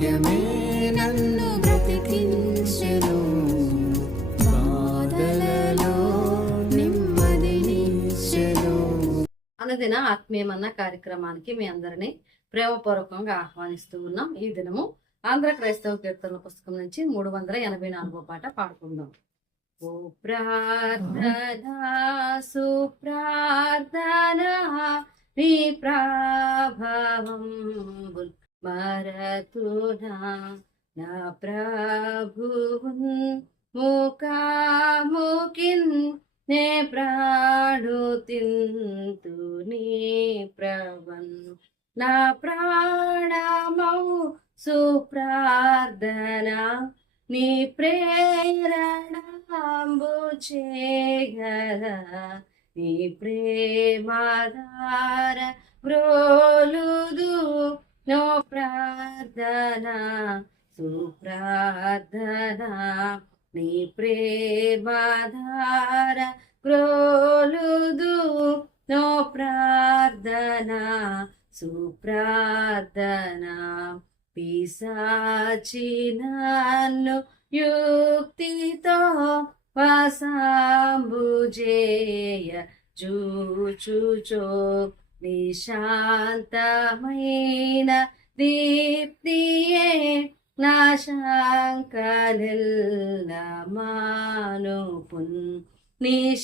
వాక్యమే నన్ను బ్రతికించెను. బాధలలో నెమ్మదినిచ్చెను అనుదిన ఆత్మీయమన్న కార్యక్రమానికి మీ అందరినీ ప్రేమపూర్వకంగా ఆహ్వానిస్తూ ఉన్నాం. ఈ దినము ఆంధ్ర క్రైస్తవ కీర్తనల పుస్తకం నుంచి మూడు వందల ఎనభై నాలుగో పాట పాడుకుందాం. ఓ ప్రార్థన సుప్రార్థన నీ ప్రాభవం మరతునా నా ప్రభువున్ ముఖాముఖిన్ నే ప్రాణు తింతు నీ ప్రవన్. నా ప్రాణమౌ సుప్రార్థన నీ ప్రేరణాంబు చేయగల నీ ప్రేమాధార బ్రోలుదు నో ప్రార్థన సుప్రార్థన నీ ప్రేమధార క్రోలుదు నో ప్రార్థన సుప్రార్థన పిసాచి నన్ను యుక్తితో వసాంబుజేయ చూచుచో నిశాంతమైన దీప్తియే నా శంకలిల్ల మానుపున్ నీ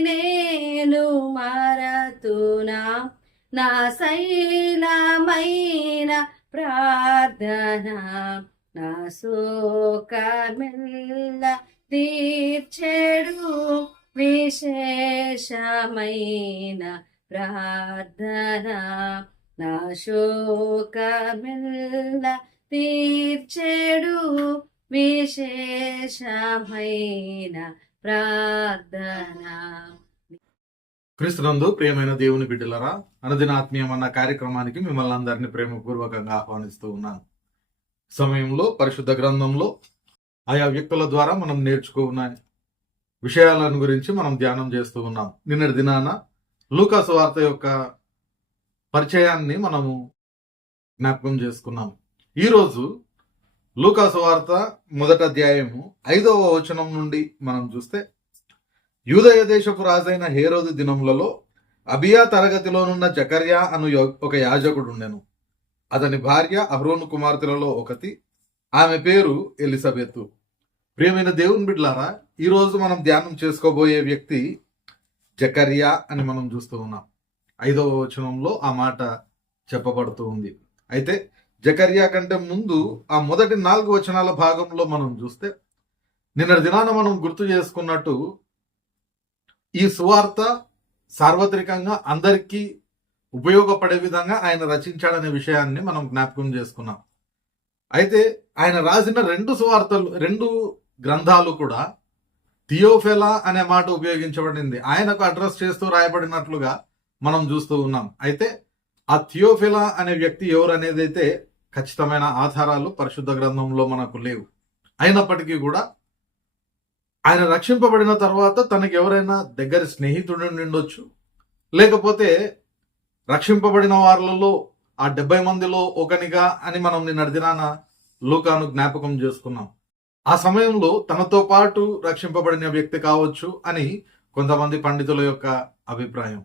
నేను మరతునా నా శైలమైన ప్రార్థన నా శోకమిల్ల తీర్చెడు విశేషమైన ప్రార్థన నా శోకమిల్ల తీర్చెడు విశేషమైన ప్రార్థన. క్రీస్తునందు ప్రియమైన దేవుని బిడ్డలరా అనుదిన ఆత్మీయం అన్న కార్యక్రమానికి మిమ్మల్ని అందరినీ ప్రేమపూర్వకంగా ఆహ్వానిస్తూ ఉన్నాను. సమయంలో పరిశుద్ధ గ్రంథంలో ఆయా వ్యక్తుల ద్వారా మనం నేర్చుకున్న విషయాలను గురించి మనం ధ్యానం చేస్తూ ఉన్నాం. నిన్నటి దినాన లూకాసు వార్త యొక్క పరిచయాన్ని మనము జ్ఞాపకం చేసుకున్నాం. ఈరోజు లూకాసు వార్త మొదటి అధ్యాయము ఐదవ వచనం నుండి మనం చూస్తే యూదయ దేశపు రాజైన హేరోదు దినములలో అబియా తరగతిలోనున్న జకర్యా అను యో- ఒక యాజకుడు ఉండెను. అతని భార్య అహ్రోను కుమార్తెలలో ఒకటి ఆమె పేరు ఎలిజబెత్. ప్రియమైన దేవుని బిడ్లారా ఈరోజు మనం ధ్యానం చేసుకోబోయే వ్యక్తి జకర్యా అని మనం చూస్తూ ఉన్నాం. ఐదవ వచనంలో ఆ మాట చెప్పబడుతూ ఉంది. అయితే జకర్యా కంటే ముందు ఆ మొదటి నాలుగు వచనాల భాగంలో మనం చూస్తే నిన్న దినాన మనం గుర్తు చేసుకున్నట్టు ఈ సువార్త సార్వత్రికంగా అందరికీ ఉపయోగపడే విధంగా ఆయన రచించాడనే విషయాన్ని మనం జ్ఞాపకం చేసుకున్నాం. అయితే ఆయన రాసిన రెండు సువార్తలు రెండు గ్రంథాలు కూడా థియోఫెలా అనే మాట ఉపయోగించబడింది. ఆయనకు అడ్రస్ చేస్తూ రాయబడినట్లుగా మనం చూస్తూ ఉన్నాం. అయితే ఆ థియోఫెలా అనే వ్యక్తి ఎవరు అనేది అయితే ఖచ్చితమైన ఆధారాలు పరిశుద్ధ గ్రంథంలో మనకు లేవు. అయినప్పటికీ కూడా ఆయన రక్షింపబడిన తర్వాత తనకు ఎవరైనా దగ్గర స్నేహితుడు నిండొచ్చు లేకపోతే రక్షింపబడిన వారిలో ఆ డెబ్బై మందిలో ఒకనిగా అని మనం నిన్న దినాన లోకాను జ్ఞాపకం చేసుకున్నాం. ఆ సమయంలో తనతో పాటు రక్షింపబడిన వ్యక్తి కావచ్చు అని కొంతమంది పండితుల యొక్క అభిప్రాయం.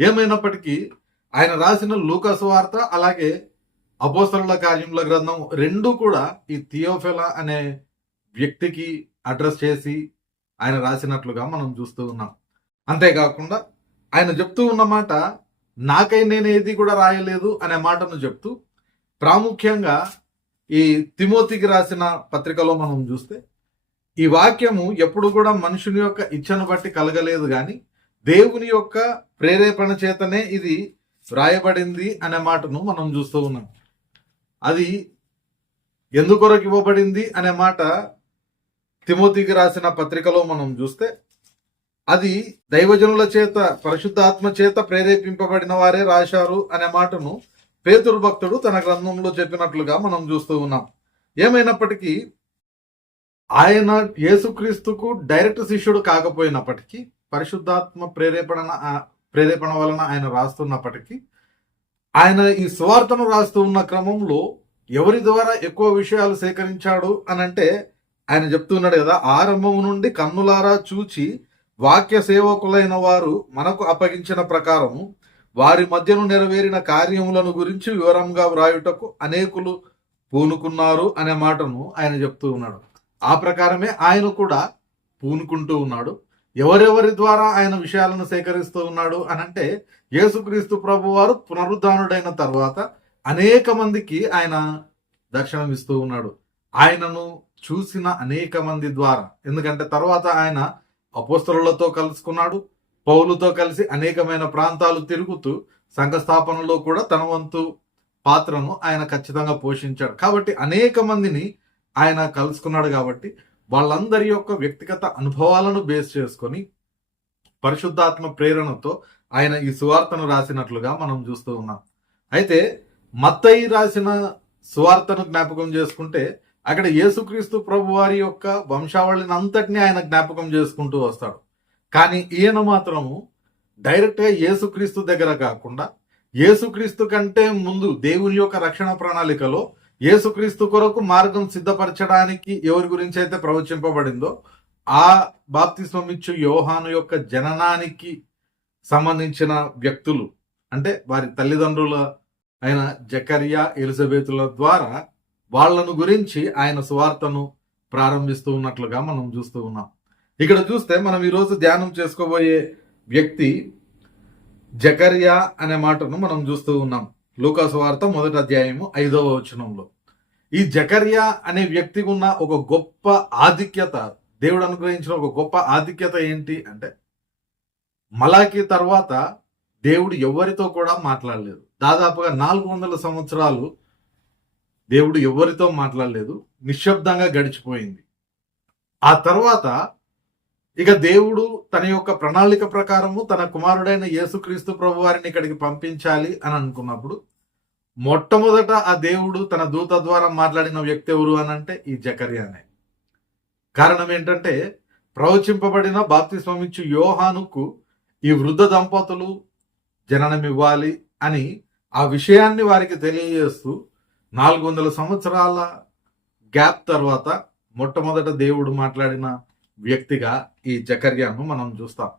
ఏమైనప్పటికీ ఆయన రాసిన లూకస్ వార్త అలాగే అపోస్తలుల కార్యముల గ్రంథం రెండు కూడా ఈ థియోఫెలా అనే వ్యక్తికి అడ్రస్ చేసి ఆయన రాసినట్లుగా మనం చూస్తూ ఉన్నాం. అంతేకాకుండా ఆయన చెప్తూ ఉన్న మాట నాకై నేను కూడా రాయలేదు అనే మాటను చెప్తూ ప్రాముఖ్యంగా ఈ తిమోతికి రాసిన పత్రికలో మనం చూస్తే ఈ వాక్యము ఎప్పుడు కూడా మనుషుని యొక్క ఇచ్చను బట్టి కలగలేదు కానీ దేవుని యొక్క ప్రేరేపణ చేతనే ఇది వ్రాయబడింది అనే మాటను మనం చూస్తూ ఉన్నాం. అది ఎందుకొరకు ఇవ్వబడింది అనే మాట తిమోతికి రాసిన పత్రికలో మనం చూస్తే అది దైవజనుల చేత పరిశుద్ధాత్మ చేత ప్రేరేపింపబడిన వారే రాశారు అనే మాటను పేతురు భక్తుడు తన గ్రంథంలో చెప్పినట్లుగా మనం చూస్తూ ఉన్నాం. ఏమైనప్పటికీ ఆయన యేసుక్రీస్తుకు డైరెక్ట్ శిష్యుడు కాకపోయినప్పటికీ పరిశుద్ధాత్మ ప్రేరేపణ ప్రేరేపణ వలన ఆయన రాస్తున్నప్పటికీ ఆయన ఈ సువార్తను రాస్తూ ఉన్న క్రమంలో ఎవరి ద్వారా ఎక్కువ విషయాలు సేకరించాడు అని అంటే ఆయన చెప్తున్నాడు కదా ఆరంభం నుండి కన్నులారా చూచి వాక్య సేవకులైన వారు మనకు అప్పగించిన ప్రకారము వారి మధ్యను నెరవేరిన కార్యములను గురించి వివరంగా వ్రాయుటకు అనేకులు పూనుకున్నారు అనే మాటను ఆయన చెప్తూ ఉన్నాడు. ఆ ప్రకారమే ఆయన కూడా పూనుకుంటూ ఉన్నాడు. ఎవరెవరి ద్వారా ఆయన విషయాలను సేకరిస్తూ ఉన్నాడు అని అంటే యేసుక్రీస్తు ప్రభు వారు పునరుద్ధానుడైన తర్వాత అనేక మందికి ఆయన దర్శనం ఇస్తూ ఉన్నాడు. ఆయనను చూసిన అనేక మంది ద్వారా. ఎందుకంటే తర్వాత ఆయన అపోస్తలతో కలుసుకున్నాడు పౌలుతో కలిసి అనేకమైన ప్రాంతాలు తిరుగుతూ సంఘ స్థాపనలో కూడా తన వంతు పాత్రను ఆయన ఖచ్చితంగా పోషించాడు. కాబట్టి అనేక మందిని ఆయన కలుసుకున్నాడు కాబట్టి వాళ్ళందరి యొక్క వ్యక్తిగత అనుభవాలను బేస్ చేసుకొని పరిశుద్ధాత్మ ప్రేరణతో ఆయన ఈ సువార్తను రాసినట్లుగా మనం చూస్తూ ఉన్నాం. అయితే మత్తయి రాసిన సువార్తను జ్ఞాపకం చేసుకుంటే అక్కడ యేసుక్రీస్తు ప్రభు వారి యొక్క వంశావళిని అంతటిని ఆయన జ్ఞాపకం చేసుకుంటూ వస్తాడు. కానీ ఈయన మాత్రము డైరెక్ట్గా యేసుక్రీస్తు దగ్గర కాకుండా యేసుక్రీస్తు కంటే ముందు దేవుని యొక్క రక్షణ ప్రణాళికలో యేసుక్రీస్తు కొరకు మార్గం సిద్ధపరచడానికి ఎవరి గురించి అయితే ప్రవచింపబడిందో ఆ బాప్తిస్వమిచ్చు యోహాను యొక్క జననానికి సంబంధించిన వ్యక్తులు అంటే వారి తల్లిదండ్రుల అయిన జకరియా ఎలిజబెతుల ద్వారా వాళ్ళను గురించి ఆయన సువార్తను ప్రారంభిస్తూ ఉన్నట్లుగా మనం చూస్తూ ఉన్నాం. ఇక్కడ చూస్తే మనం ఈరోజు ధ్యానం చేసుకోబోయే వ్యక్తి జకర్యా అనే మాటను మనం చూస్తూ ఉన్నాం. లూకాసు వార్త మొదటి అధ్యాయము ఐదవ వచనంలో. ఈ జకర్యా అనే వ్యక్తికి ఉన్న ఒక గొప్ప ఆధిక్యత దేవుడు అనుగ్రహించిన ఒక గొప్ప ఆధిక్యత ఏంటి అంటే మలాకి తర్వాత దేవుడు ఎవరితో కూడా మాట్లాడలేదు. దాదాపుగా నాలుగు వందల సంవత్సరాలు దేవుడు ఎవరితో మాట్లాడలేదు. నిశ్శబ్దంగా గడిచిపోయింది. ఆ తర్వాత ఇక దేవుడు తన యొక్క ప్రణాళిక ప్రకారము తన కుమారుడైన యేసుక్రీస్తు ప్రభు వారిని ఇక్కడికి పంపించాలి అని అనుకున్నప్పుడు మొట్టమొదట ఆ దేవుడు తన దూత ద్వారా మాట్లాడిన వ్యక్తి ఎవరు అని అంటే ఈ జకర్యానే. కారణం ఏంటంటే ప్రవచింపబడిన బాప్తిస్వమిచ్చు యోహానుకు ఈ వృద్ధ దంపతులు జననం ఇవ్వాలి అని ఆ విషయాన్ని వారికి తెలియజేస్తూ నాలుగు వందల సంవత్సరాల గ్యాప్ తర్వాత మొట్టమొదట దేవుడు మాట్లాడిన వ్యక్తిగా ఈ జకర్యాను మనం చూస్తాం.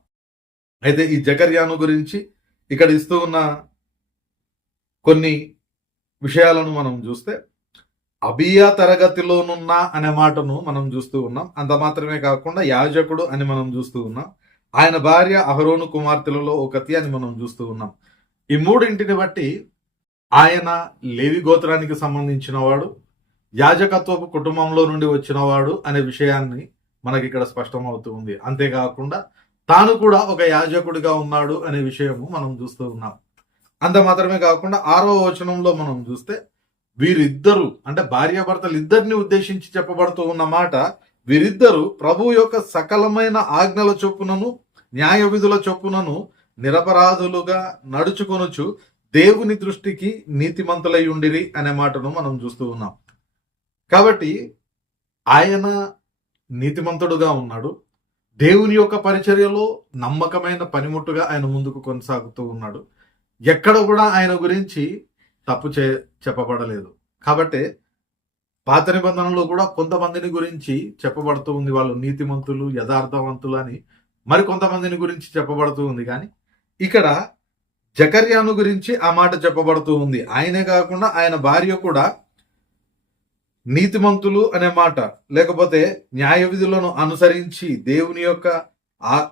అయితే ఈ జకర్యాను గురించి ఇక్కడ ఇస్తూ ఉన్న కొన్ని విషయాలను మనం చూస్తే అబియా తరగతిలోనున్నా అనే మాటను మనం చూస్తూ ఉన్నాం. అంత మాత్రమే కాకుండా యాజకుడు అని మనం చూస్తూ ఉన్నాం. ఆయన భార్య అహరోను కుమార్తెలలో ఒకతి అని మనం చూస్తూ ఉన్నాం. ఈ మూడింటిని బట్టి ఆయన లేవి గోత్రానికి సంబంధించిన వాడు యాజకత్వపు కుటుంబంలో నుండి వచ్చినవాడు అనే విషయాన్ని మనకి ఇక్కడ స్పష్టమవుతూ ఉంది అంతేకాకుండా తాను కూడా ఒక యాజకుడిగా ఉన్నాడు అనే విషయము మనం చూస్తూ ఉన్నాం. అంత మాత్రమే కాకుండా ఆరో వచనంలో మనం చూస్తే వీరిద్దరూ అంటే భార్యాభర్తలు ఇద్దరిని ఉద్దేశించి చెప్పబడుతూ ఉన్న మాట వీరిద్దరూ ప్రభు యొక్క సకలమైన ఆజ్ఞల చొప్పునను న్యాయ విధుల చొప్పునను నిరపరాధులుగా నడుచుకొనుచు దేవుని దృష్టికి నీతిమంతులై ఉండిరి అనే మాటను మనం చూస్తూ ఉన్నాం. కాబట్టి ఆయన నీతిమంతుడుగా ఉన్నాడు. దేవుని యొక్క పరిచర్యలో నమ్మకమైన పనిముట్టుగా ఆయన ముందుకు కొనసాగుతూ ఉన్నాడు. ఎక్కడ కూడా ఆయన గురించి తప్పు చే చెప్పబడలేదు. కాబట్టి పాత నిబంధనలో కూడా కొంతమందిని గురించి చెప్పబడుతూ ఉంది. వాళ్ళు నీతిమంతులు యథార్థవంతులు అని మరి కొంతమందిని గురించి చెప్పబడుతూ ఉంది. కానీ ఇక్కడ జకర్యాను గురించి ఆ మాట చెప్పబడుతూ ఉంది. ఆయనే కాకుండా ఆయన భార్య కూడా నీతిమంతులు అనే మాట లేకపోతే న్యాయ విధులను అనుసరించి దేవుని యొక్క ఆ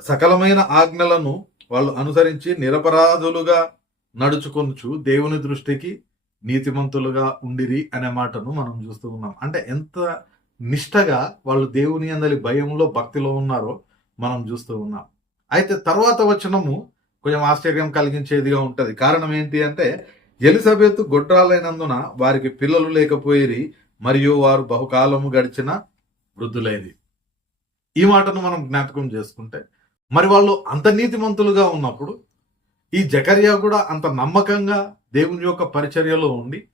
సకలమైన ఆజ్ఞలను వాళ్ళు అనుసరించి నిరపరాధులుగా నడుచుకొనుచు దేవుని దృష్టికి నీతిమంతులుగా ఉండిరి అనే మాటను మనం చూస్తూ ఉన్నాం. అంటే ఎంత నిష్టగా వాళ్ళు దేవుని అందరి భయంలో భక్తిలో ఉన్నారో మనం చూస్తూ ఉన్నాం. అయితే తర్వాత వచనము కొంచెం ఆశ్చర్యం కలిగించేదిగా ఉంటుంది. కారణం ఏంటి అంటే ఎలిజబెత్ గొడ్రాలైనందున వారికి పిల్లలు లేకపోయిరి మరియు వారు బహుకాలము గడిచిన వృద్ధులైది. ఈ మాటను మనం జ్ఞాపకం చేసుకుంటే మరి వాళ్ళు అంత నీతిమంతులుగా ఉన్నప్పుడు ఈ జకర్యా కూడా అంత నమ్మకంగా దేవుని యొక్క పరిచర్యలో ఉండి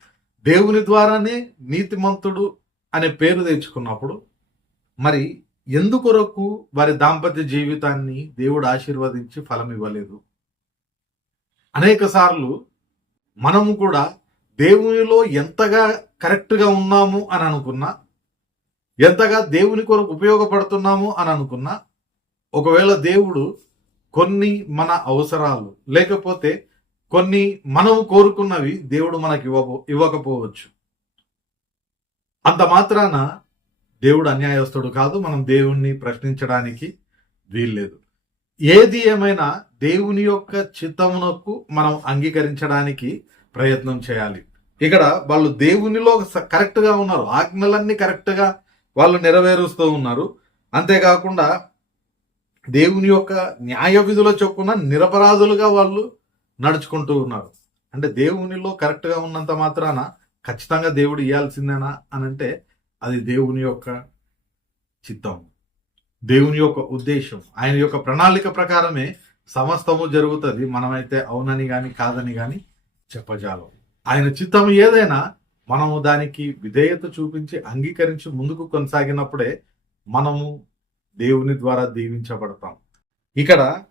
దేవుని ద్వారానే నీతిమంతుడు అనే పేరు తెచ్చుకున్నప్పుడు మరి ఎందుకొరకు వారి దాంపత్య జీవితాన్ని దేవుడు ఆశీర్వదించి ఫలం ఇవ్వలేదు అనేక సార్లు మనము కూడా దేవునిలో ఎంతగా కరెక్ట్గా ఉన్నాము అని అనుకున్నా ఎంతగా దేవుని కొరకు ఉపయోగపడుతున్నాము అని అనుకున్నా ఒకవేళ దేవుడు కొన్ని మన అవసరాలు లేకపోతే కొన్ని మనము కోరుకున్నవి దేవుడు మనకి ఇవ్వబో ఇవ్వకపోవచ్చు. అంత మాత్రాన దేవుడు అన్యాయస్తుడు కాదు మనం దేవుణ్ణి ప్రశ్నించడానికి వీల్లేదు. ఏది ఏమైనా దేవుని యొక్క చిత్తమునకు మనం అంగీకరించడానికి ప్రయత్నం చేయాలి. ఇక్కడ వాళ్ళు దేవునిలో స- కరెక్ట్గా ఉన్నారు. ఆజ్ఞలన్నీ కరెక్ట్గా వాళ్ళు నెరవేరుస్తూ ఉన్నారు. అంతేకాకుండా దేవుని యొక్క న్యాయ విధుల చొప్పున నిరపరాధులుగా వాళ్ళు నడుచుకుంటూ ఉన్నారు. అంటే దేవునిలో కరెక్ట్గా ఉన్నంత మాత్రాన ఖచ్చితంగా దేవుడు ఇవ్వాల్సిందేనా అని అంటే అది దేవుని యొక్క చిత్తం. దేవుని యొక్క ఉద్దేశం ఆయన యొక్క ప్రణాళిక ప్రకారమే సమస్తము జరుగుతుంది. మనమైతే అవునని కానీ కాదని కానీ చెప్పజాలం. ఆయన చిత్తం ఏదైనా మనము దానికి విధేయత చూపించి అంగీకరించి ముందుకు కొనసాగినప్పుడే మనము దేవుని ద్వారా దీవించబడతాం. ఇక్కడ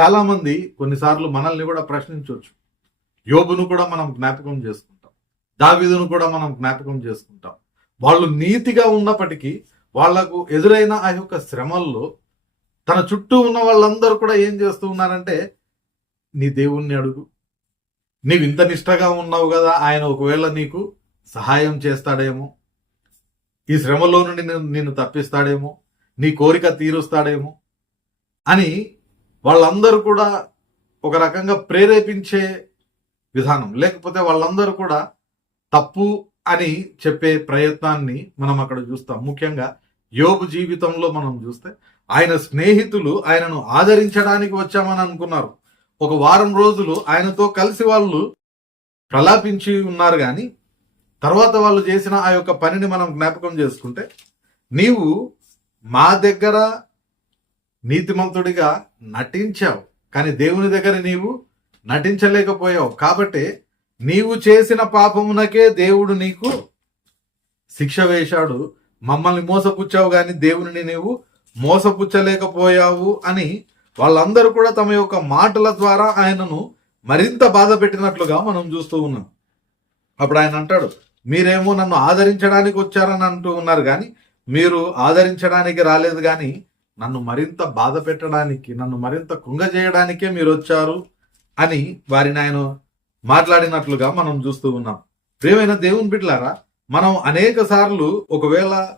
చాలామంది కొన్నిసార్లు మనల్ని కూడా ప్రశ్నించవచ్చు యోబును కూడా మనం జ్ఞాపకం చేసుకుంటాం. దావిదును కూడా మనం జ్ఞాపకం చేసుకుంటాం. వాళ్ళు నీతిగా ఉన్నప్పటికీ వాళ్ళకు ఎదురైన ఆ యొక్క శ్రమల్లో తన చుట్టూ ఉన్న వాళ్ళందరూ కూడా ఏం చేస్తూ ఉన్నారంటే నీ దేవుణ్ణి అడుగు. నీవు ఇంత నిష్టగా ఉన్నావు కదా ఆయన ఒకవేళ నీకు సహాయం చేస్తాడేమో ఈ శ్రమలో నుండి నిన్ను- తప్పిస్తాడేమో నీ కోరిక తీరుస్తాడేమో అని వాళ్ళందరూ కూడా ఒక రకంగా ప్రేరేపించే విధానం. లేకపోతే వాళ్ళందరూ కూడా తప్పు అని చెప్పే ప్రయత్నాన్ని మనం అక్కడ చూస్తాం. ముఖ్యంగా యోబు జీవితంలో మనం చూస్తే ఆయన స్నేహితులు ఆయనను ఆదరించడానికి వచ్చామని అనుకున్నారు. ఒక వారం రోజులు ఆయనతో కలిసి వాళ్ళు ప్రలాపించి ఉన్నారు కానీ తర్వాత వాళ్ళు చేసిన ఆ యొక్క పనిని మనం జ్ఞాపకం చేసుకుంటే నీవు మా దగ్గర నీతిమంతుడిగా నటించావు కానీ దేవుని దగ్గర నీవు నటించలేకపోయావు. కాబట్టి నీవు చేసిన పాపమునకే దేవుడు నీకు శిక్ష వేశాడు. మమ్మల్ని మోసపుచ్చావు కానీ దేవుని నీవు మోసపుచ్చలేకపోయావు అని వాళ్ళందరూ కూడా తమ యొక్క మాటల ద్వారా ఆయనను మరింత బాధ పెట్టినట్లుగా మనం చూస్తూ ఉన్నాం. అప్పుడు ఆయన అంటాడు మీరేమో నన్ను ఆదరించడానికి వచ్చారని అంటూ ఉన్నారు కానీ మీరు ఆదరించడానికి రాలేదు కానీ నన్ను మరింత బాధ పెట్టడానికి నన్ను మరింత కుంగజేయడానికే మీరు వచ్చారు అని వారిని ఆయన మాట్లాడినట్లుగా మనం చూస్తూ ఉన్నాం. ప్రియమైన దేవుని బిడ్డలారా మనం అనేక సార్లు ఒకవేళ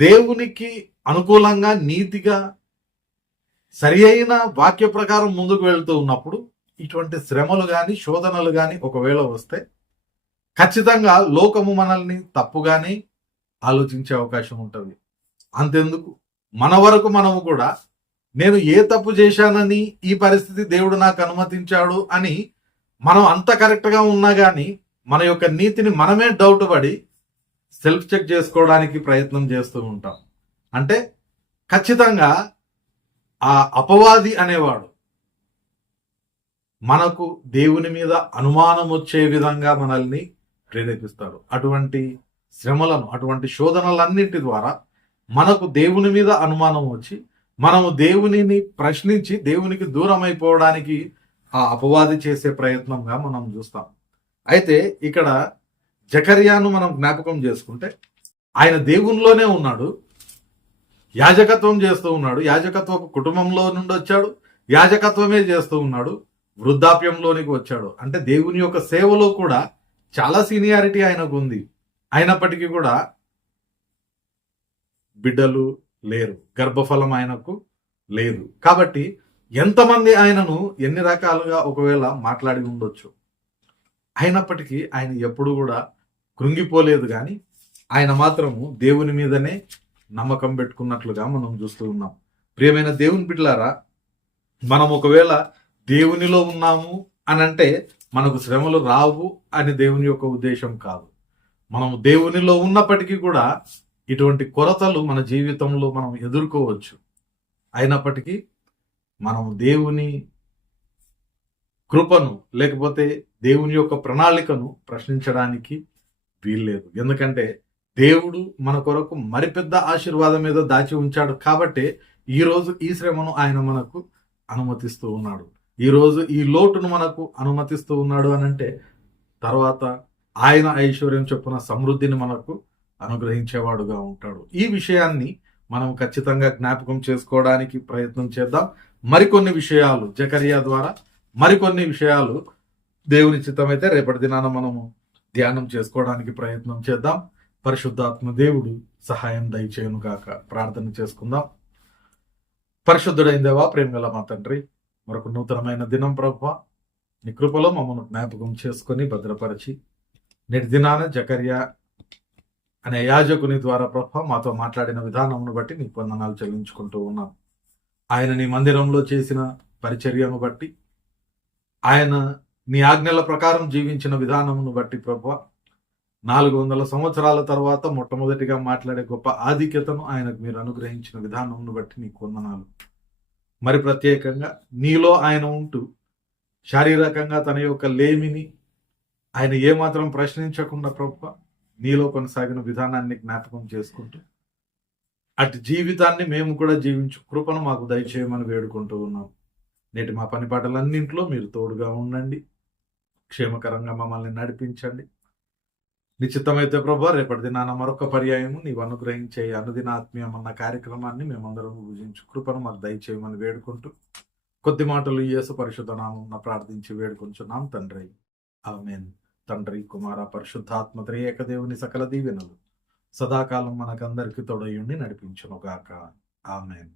దేవునికి అనుకూలంగా నీతిగా సరి అయిన వాక్య ప్రకారం ముందుకు వెళ్తూ ఉన్నప్పుడు ఇటువంటి శ్రమలు కానీ శోధనలు కానీ ఒకవేళ వస్తే ఖచ్చితంగా లోకము మనల్ని తప్పుగానే ఆలోచించే అవకాశం ఉంటుంది. అంతెందుకు? మన వరకు మనము కూడా నేను ఏ తప్పు చేశానని ఈ పరిస్థితి దేవుడు నాకు అనుమతించాడు అని మనం అంత కరెక్ట్గా ఉన్నా కానీ మన యొక్క నీతిని మనమే డౌట్ పడి సెల్ఫ్ చెక్ చేసుకోవడానికి ప్రయత్నం చేస్తూ ఉంటాం. అంటే ఖచ్చితంగా ఆ అపవాది అనేవాడు మనకు దేవుని మీద అనుమానం వచ్చే విధంగా మనల్ని ప్రేరేపిస్తాడు. అటువంటి శ్రమలను అటువంటి శోధనలన్నింటి ద్వారా మనకు దేవుని మీద అనుమానం వచ్చి మనము దేవునిని ప్రశ్నించి దేవునికి దూరం అయిపోవడానికి ఆ అపవాది చేసే ప్రయత్నంగా మనం చూస్తాం. అయితే ఇక్కడ జకర్యాను మనం జ్ఞాపకం చేసుకుంటే ఆయన దేవునిలోనే ఉన్నాడు యాజకత్వం చేస్తూ ఉన్నాడు యాజకత్వ కుటుంబంలో నుండి వచ్చాడు యాజకత్వమే చేస్తూ ఉన్నాడు వృద్ధాప్యంలోనికి వచ్చాడు. అంటే దేవుని యొక్క సేవలో కూడా చాలా సీనియారిటీ ఆయనకు ఉంది. అయినప్పటికీ కూడా బిడ్డలు లేరు గర్భఫలం ఆయనకు లేదు. కాబట్టి ఎంతమంది ఆయనను ఎన్ని రకాలుగా ఒకవేళ మాట్లాడి ఉండొచ్చు? అయినప్పటికీ ఆయన ఎప్పుడు కూడా కృంగిపోలేదు కానీ ఆయన మాత్రము దేవుని మీదనే నమ్మకం పెట్టుకున్నట్లుగా మనం చూస్తూ ఉన్నాం. ప్రియమైన దేవుని బిడ్డలారా మనం ఒకవేళ దేవునిలో ఉన్నాము అని అంటే మనకు శ్రమలు రావు అని దేవుని యొక్క ఉద్దేశం కాదు. మనము దేవునిలో ఉన్నప్పటికీ కూడా ఇటువంటి కొరతలు మన జీవితంలో మనం ఎదుర్కోవచ్చు. అయినప్పటికీ మనం దేవుని కృపను లేకపోతే దేవుని యొక్క ప్రణాళికను ప్రశ్నించడానికి వీల్లేదు. ఎందుకంటే దేవుడు మన కొరకు మరి పెద్ద ఆశీర్వాదం మీద దాచి ఉంచాడు కాబట్టి ఈరోజు ఈ శ్రమను ఆయన మనకు అనుమతిస్తూ ఉన్నాడు. ఈరోజు ఈ లోటును మనకు అనుమతిస్తూ ఉన్నాడు అని అంటే తర్వాత ఆయన ఐశ్వర్యం చొప్పున సమృద్ధిని మనకు అనుగ్రహించేవాడుగా ఉంటాడు. ఈ విషయాన్ని మనం ఖచ్చితంగా జ్ఞాపకం చేసుకోవడానికి ప్రయత్నం చేద్దాం. మరికొన్ని విషయాలు జకరియా ద్వారా మరికొన్ని విషయాలు దేవుని చిత్తమైతే రేపటి దినాన మనము ధ్యానం చేసుకోవడానికి ప్రయత్నం చేద్దాం. పరిశుద్ధాత్మ దేవుడు సహాయం దయచేయను గాక. ప్రార్థన చేసుకుందాం. పరిశుద్ధుడైన దేవా ప్రేమగల మా తండ్రి మరొక నూతనమైన దినం ప్రభు నీ కృపలో మమ్మల్ని జ్ఞాపకం చేసుకొని భద్రపరిచి నేటి దినాన అనే యాజకుని ద్వారా ప్రభ మాతో మాట్లాడిన విధానమును బట్టి నీ వందనాలు చెల్లించుకుంటూ ఉన్నాం. ఆయన నీ మందిరంలో చేసిన పరిచర్యను బట్టి ఆయన నీ ఆజ్ఞల ప్రకారం జీవించిన విధానమును బట్టి ప్రభు నాలుగు వందల సంవత్సరాల తర్వాత మొట్టమొదటిగా మాట్లాడే గొప్ప ఆధిక్యతను ఆయనకు మీరు అనుగ్రహించిన విధానమును బట్టి నీకు వందనాలు. మరి ప్రత్యేకంగా నీలో ఆయన ఉంటూ శారీరకంగా తన యొక్క లేమిని ఆయన ఏమాత్రం ప్రశ్నించకుండా ప్రభు నీలో కొనసాగిన విధానాన్ని జ్ఞాపకం చేసుకుంటూ అటు జీవితాన్ని మేము కూడా జీవించు కృపను మాకు దయచేయమని వేడుకుంటూ ఉన్నాం. నేటి మా పని పాటలన్నింటిలో మీరు తోడుగా ఉండండి. క్షేమకరంగా మమ్మల్ని నడిపించండి. నిశ్చితమైతే ప్రభు రేపటి దినాన మరొక పర్యాయము నీవు అనుగ్రహించే అనుదిన ఆత్మీయం అన్న కార్యక్రమాన్ని మేమందరం పూజించు కృపను మాకు దయచేయమని వేడుకుంటూ కొద్ది మాటలు యేసు పరిశుద్ధ నామం ప్రార్థించి వేడుకుంటున్నాం తండ్రి. ఆమెన్. తండ్రి కుమార పరిశుద్ధాత్మ త్రియేక దేవుని సకల దీవెనలు సదాకాలం మనకందరికీ తొడయుండి నడిపించునుగాక. ఆమెన్.